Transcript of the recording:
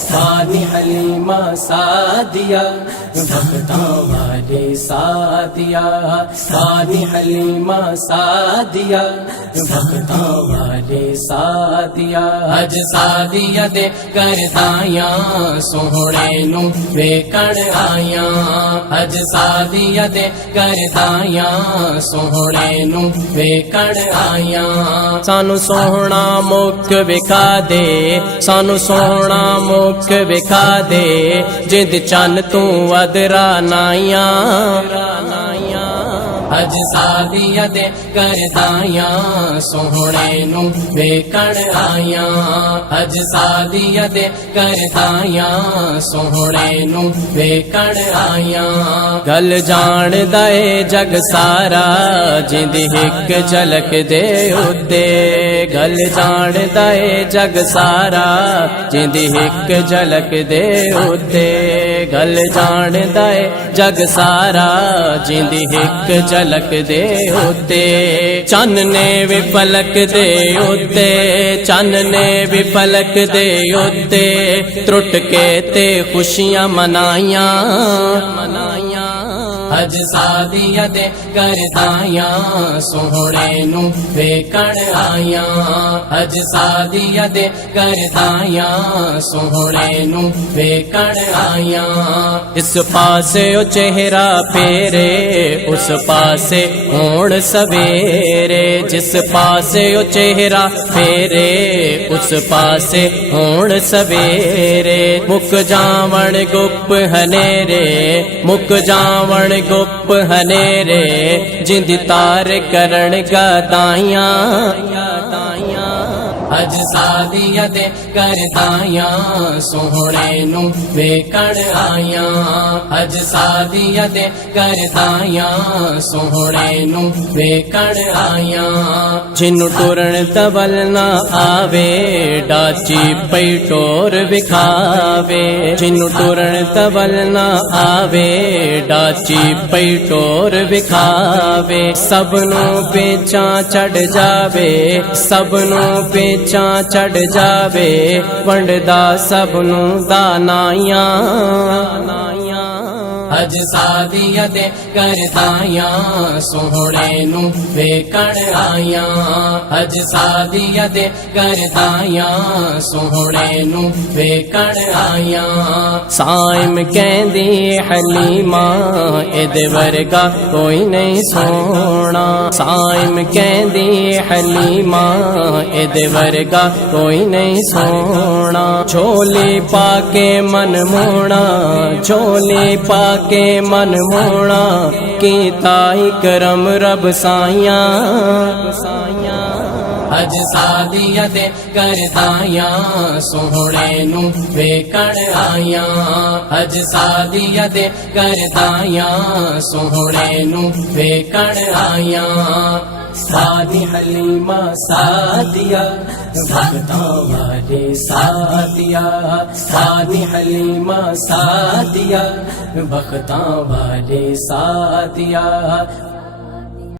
सानी हलीमा सादिया भक्तों वाली सादिया, सानी हलीमा सादिया भक्तों वाली सादिया। अज सादिया दे करताया सोहणे नू वेखण आया, अज सादिया दे करताया सोहणे नू वेखण आया। सानू सोहना मुख विखा दे, सानू सोहना मुख विखा दे, जिंद चन तू अदरा नाइया। अज सादिया दे करताया सोहणे नू वेखण आया, अज सादिया दे करताया सोहणे नू वेखण आया। गल जाणदा ए जग सारा जिंदी हिक झलक दे उत्ते, गल जाणदा ए जग सारा जिंदी हिक झलक दे उत्ते, गल जाणदा ए जग सारा जिंदी हिक झलक दे उत्ते। चन ने भी पलक दे उत्ते, चन ने भी पलक दे उत्ते, त्रुट के ते खुशियां मनाइया। अज सादिया दे करताया सोहणे नू वेखण आया, अज सादिया दे करताया सोहणे नू वेखण आया। इस पासे ओ चेहरा फेरे, उस पासे होण सवेरे, जिस पासे ओ चेहरा फेरे, उस पासे होण सवेरे। मुक जावण गुप हनेरे, मुक जावण गुप हनेरे, जिंद तार करण गदाइया। अज सादिया दे करताया सोहणे नू वेखण आया, अज सादिया दे करताया सोहणे नू वेखण आया। जिन्नू टुरन तवल ना आवे, डाची पई टोर विखावे, जिन्नू टुरन तवल ना आवे, डाची पई टोर विखावे। सबनू पेचा चढ़ जावे, सबनू पेचा चढ़ जावे, वंडदा सबनू दानाइया। अज सादिया दे करताया सोहणे नू वेखण आया, अज सादिया दे करताया सोहणे नू वेखण आया। साइम कहंदी हलीमा इहदे वर्गा कोई नहीं सोना, साइम कहंदी हलीमा इहदे वर्गा कोई नहीं सोना। झोली पाके मन मोना, झोली पाके मन मोना, कीता करम रब साइया। अज सादिया दे करताया सोहणे नू वेखण आया, अज सादिया दे करताया सोहणे नू वेखण आया। सादी हलीमा सादिया भक्तों वाली सादिया, सादी हलीमा सादिया भक्तों वाली सादिया।